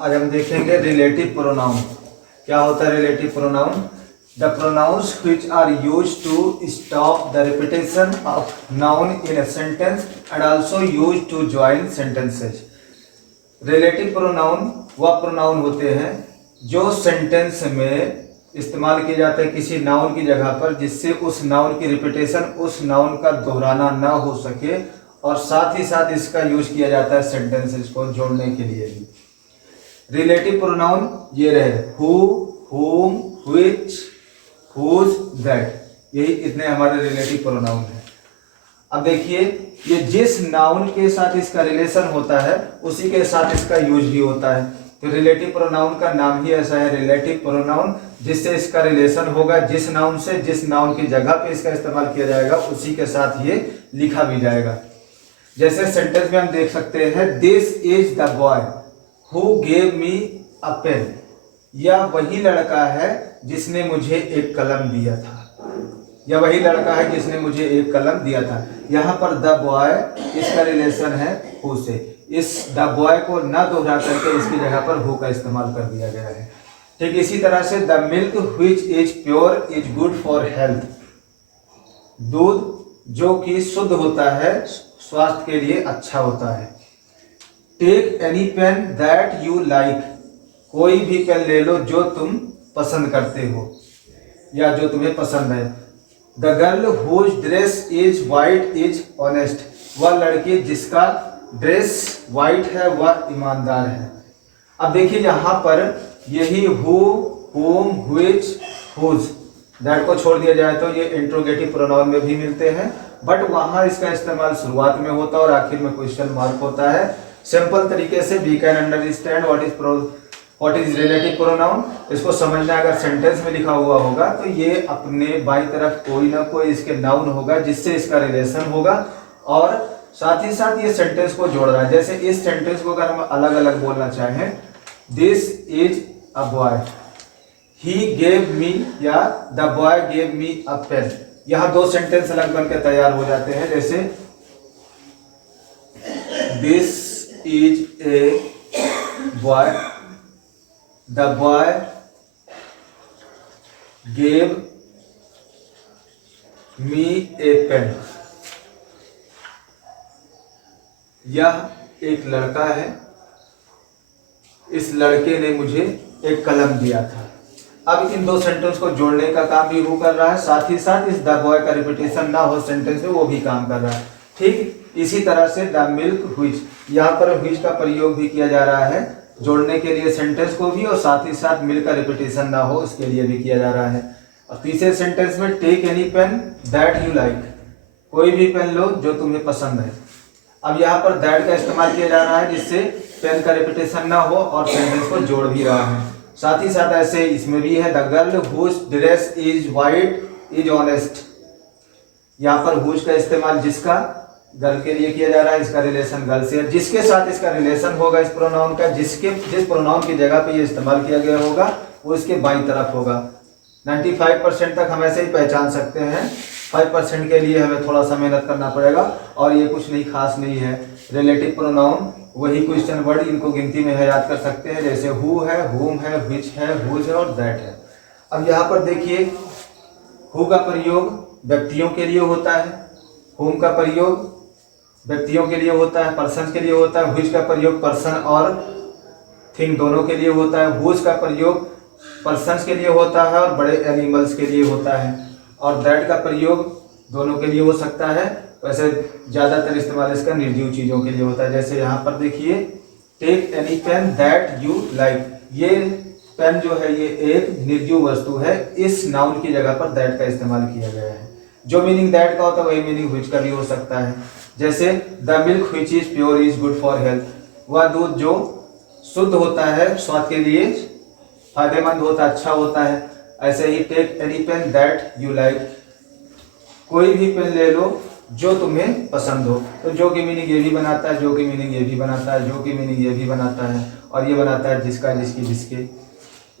आज हम देखेंगे रिलेटिव प्रोनाउन। क्या होता है relative pronoun? The pronouns which are used to stop the repetition of noun in a sentence and also used to join sentences. Relative pronoun वह pronoun होते हैं जो सेंटेंस में इस्तेमाल किए जाते हैं किसी नाउन की जगह पर, जिससे उस नाउन की रिपीटेशन, उस नाउन का दोहराना ना हो सके, और साथ ही साथ इसका यूज किया जाता है सेंटेंसेस को जोड़ने के लिए भी। रिलेटिव प्रोनाउन ये रहे हु, हुम, व्हिच, हुज, दैट, यही इतने हमारे रिलेटिव प्रोनाउन है। अब देखिए, ये जिस नाउन के साथ इसका रिलेशन होता है उसी के साथ इसका यूज भी होता है। तो रिलेटिव प्रोनाउन का नाम ही ऐसा है, रिलेटिव प्रोनाउन, जिससे इसका रिलेशन होगा जिस नाउन से, जिस नाउन की जगह पे इसका इस्तेमाल किया जाएगा उसी के साथ ये लिखा भी जाएगा। जैसे सेंटेंस में हम देख सकते हैं, this is the boy who gave me a pen. यह वही लड़का है जिसने मुझे एक कलम दिया था। यह वही लड़का है जिसने मुझे एक कलम दिया था। यहाँ पर द बॉय, इसका रिलेशन है हु से। इस द बॉय को न दोहरा करके इसकी जगह पर हु का इस्तेमाल कर दिया गया है। ठीक इसी तरह से the milk which is pure is good for health. दूध जो कि शुद्ध होता है स्वास्थ्य के लिए अच्छा होता है। Take any pen that you like. कोई भी पेन ले लो जो तुम पसंद करते हो या जो तुम्हें पसंद है। The girl whose dress is white is honest. वह लड़की जिसका ड्रेस वाइट है वह ईमानदार है। अब देखिए यहाँ पर यही हु, हुम, व्हिच, हुज, दैट को छोड़ दिया जाए तो ये इंट्रोगेटिव प्रोनाउन में भी मिलते हैं, बट वहां इसका इस्तेमाल शुरुआत में होता है और आखिर में क्वेश्चन मार्क होता है। सिंपल तरीके से we can understand what is relative pronoun. इसको समझना अगर सेंटेंस में लिखा हुआ होगा तो ये अपने बाई तरफ कोई ना कोई इसके नाउन होगा जिससे इसका रिलेशन होगा, और साथ ही साथ ये सेंटेंस को जोड़ रहा है। जैसे इस सेंटेंस को अगर हम अलग अलग बोलना चाहें, this is a boy, he gave me, या the boy gave me a pen. यहाँ दो सेंटेंस अलग बनकर तैयार हो जाते हैं। जैसे this is a boy, the boy gave me a pen. यह एक लड़का है, इस लड़के ने मुझे एक कलम दिया था। अब इन दो सेंटेंस को जोड़ने का काम भी वो कर रहा है, साथ ही साथ इस द बॉय का रिपीटेशन ना हो सेंटेंस में वो भी काम कर रहा है। ठीक इसी तरह से द मिल्क व्हिच, यहाँ पर व्हिच का प्रयोग भी किया जा रहा है जोड़ने के लिए सेंटेंस को भी, और साथ ही साथ मिल्क का रिपीटेशन ना हो उसके लिए भी किया जा रहा है। और तीसरे सेंटेंस में take any pen that you like. कोई भी पेन लो जो तुम्हें पसंद है। अब यहाँ पर दैट का इस्तेमाल किया जा रहा है जिससे पेन का रिपीटेशन ना हो और सेंटेंस को जोड़ भी रहा है। साथ ही साथ ऐसे इसमें भी है, the girl whose dress is white is honest. यहाँ पर हुज का इस्तेमाल जिसका गर्ल के लिए किया जा रहा है, इसका रिलेशन गर्ल से है। जिसके साथ इसका रिलेशन होगा इस प्रोनाउन का, जिस प्रोनाउन की जगह पे ये इस्तेमाल किया गया होगा वो इसके बाईं तरफ होगा। 95% तक हम ऐसे ही पहचान सकते हैं, 5% के लिए हमें थोड़ा सा मेहनत करना पड़ेगा, और ये कुछ नहीं खास नहीं है। रिलेटिव प्रोनाउन वही क्वेश्चन वर्ड, इनको गिनती में है याद कर सकते हैं, जैसे हु है, हुम है, व्हिच है, हुज है और दैट है। अब यहाँ पर देखिए, हु का प्रयोग व्यक्तियों के लिए होता है, हुम का प्रयोग व्यक्तियों के लिए होता है, पर्सन के लिए होता है, व्हिच का प्रयोग पर्सन और थिंग दोनों के लिए होता है, हुज का प्रयोग पर्सन्स के लिए होता है और बड़े एनिमल्स के लिए होता है, और दैट का प्रयोग दोनों के लिए हो सकता है। वैसे ज़्यादातर इस्तेमाल इसका निर्जीव चीज़ों के लिए होता है। जैसे यहाँ पर देखिए, take any pen that you like. ये पेन जो है ये एक निर्जीव वस्तु है, इस नाउन की जगह पर दैट का इस्तेमाल किया गया है। जो मीनिंग दैट का होता है वही मीनिंग व्हिच का भी हो सकता है। जैसे the milk which is pure is good for health. वह दूध जो शुद्ध होता है स्वास्थ्य के लिए फायदेमंद होता है, अच्छा होता है। ऐसे ही take any pen that you like. कोई भी पेन ले लो जो तुम्हें पसंद हो। तो जो की मीनिंग ये भी बनाता है, जो की मीनिंग ये भी बनाता है, जो की मीनिंग ये भी बनाता है, और ये बनाता है जिसका, जिसकी, जिसके।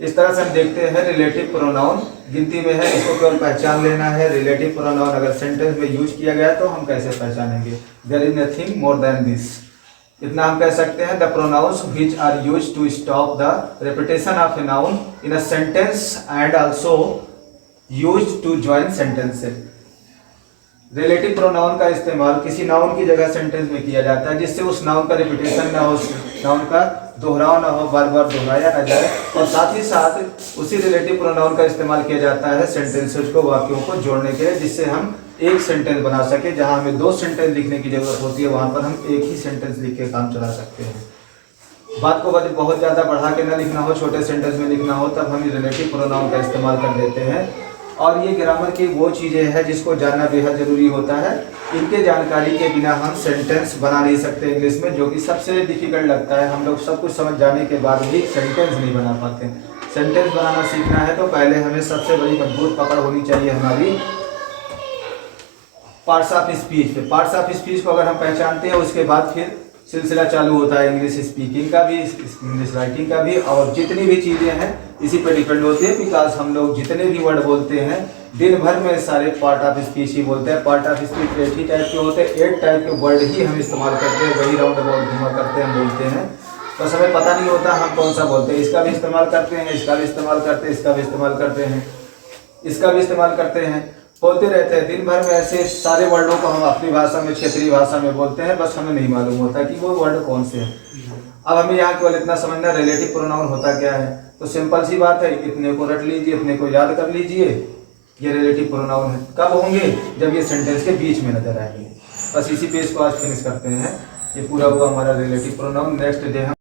इस तरह से हम देखते हैं रिलेटिव प्रोनाउन गिनती में है, इसको केवल पहचान लेना है। रिलेटिव प्रोनाउन अगर सेंटेंस में यूज किया गया तो हम कैसे पहचानेंगे? There is nothing more than this. इतना हम कह सकते हैं, the pronouns which are use to stop the repetition of a noun in a sentence and also use to join sentences. Relative pronoun का इस्तेमाल किसी नाउन की जगह सेंटेंस में किया जाता है जिससे उस नाउन का रिपीटेशन ना हो, नाउन का दोहराव ना हो, बार बार दोहराया ना जाए, और साथ ही साथ उसी रिलेटिव प्रोनाउन का इस्तेमाल किया जाता है सेंटेंसेस को, वाक्यों को जोड़ने के लिए, जिससे हम एक सेंटेंस बना सके। जहां हमें दो सेंटेंस लिखने की जरूरत होती है वहां पर हम एक ही सेंटेंस लिख के काम चला सकते हैं। बात को बहुत ज़्यादा बढ़ा के ना लिखना हो, छोटे सेंटेंस में लिखना हो, तब हम रिलेटिव प्रोनाउन का इस्तेमाल कर देते हैं। और ये ग्रामर की वो चीज़ें हैं जिसको जानना बेहद ज़रूरी होता है। इनके जानकारी के बिना हम सेंटेंस बना नहीं सकते इंग्लिश में, जो कि सबसे डिफिकल्ट लगता है। हम लोग सब कुछ समझ जाने के बाद भी सेंटेंस नहीं बना पाते। सेंटेंस बनाना सीखना है तो पहले हमें सबसे बड़ी मजबूत पकड़ होनी चाहिए हमारी पार्ट्स ऑफ स्पीच पे। पार्ट्स ऑफ स्पीच को अगर हम पहचानते हैं, उसके बाद फिर सिलसिला चालू होता है इंग्लिश स्पीकिंग का भी, इंग्लिश राइटिंग का भी, और जितनी भी चीज़ें हैं इसी पर डिपेंड होती है। बिकॉज हम लोग जितने भी वर्ड बोलते हैं दिन भर में सारे पार्ट ऑफ स्पीच ही बोलते हैं। Part of speech 8 he type के होते हैं, 8 टाइप के वर्ड ही हम इस्तेमाल करते हैं, वही राउंड अबाउट घुमा करते हैं, बोलते हैं। बस हमें पता नहीं होता हम कौन सा बोलते हैं। इसका भी इस्तेमाल करते हैं, इसका भी इस्तेमाल करते हैं, इसका भी इस्तेमाल करते हैं, इसका भी इस्तेमाल करते हैं, बोलते रहते हैं। दिन भर में ऐसे सारे वर्डों को हम अपनी भाषा में, क्षेत्रीय भाषा में बोलते हैं, बस हमें नहीं मालूम होता कि वो वर्ड कौन से हैं। अब हमें यहाँ केवल इतना समझना रिलेटिव प्रोनाउन होता क्या है। तो सिंपल सी बात है, इतने को रट लीजिए, इतने को याद कर लीजिए, ये रिलेटिव प्रोनाउन है। कब होंगे? जब ये सेंटेंस के बीच में नजर आएंगे। बस इसी पेज को आज फिनिश करते हैं। ये पूरा हुआ हमारा रिलेटिव प्रोनाउन। नेक्स्ट डे हम